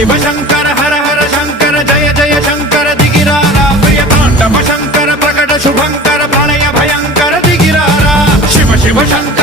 शिव शंकर हर हर शंकर जय जय शंकर दिगिरारा प्रिय तांडव शंकर प्रकट शुभंकर प्रलय भयंकर दिगिरारा शिव शिव शंकर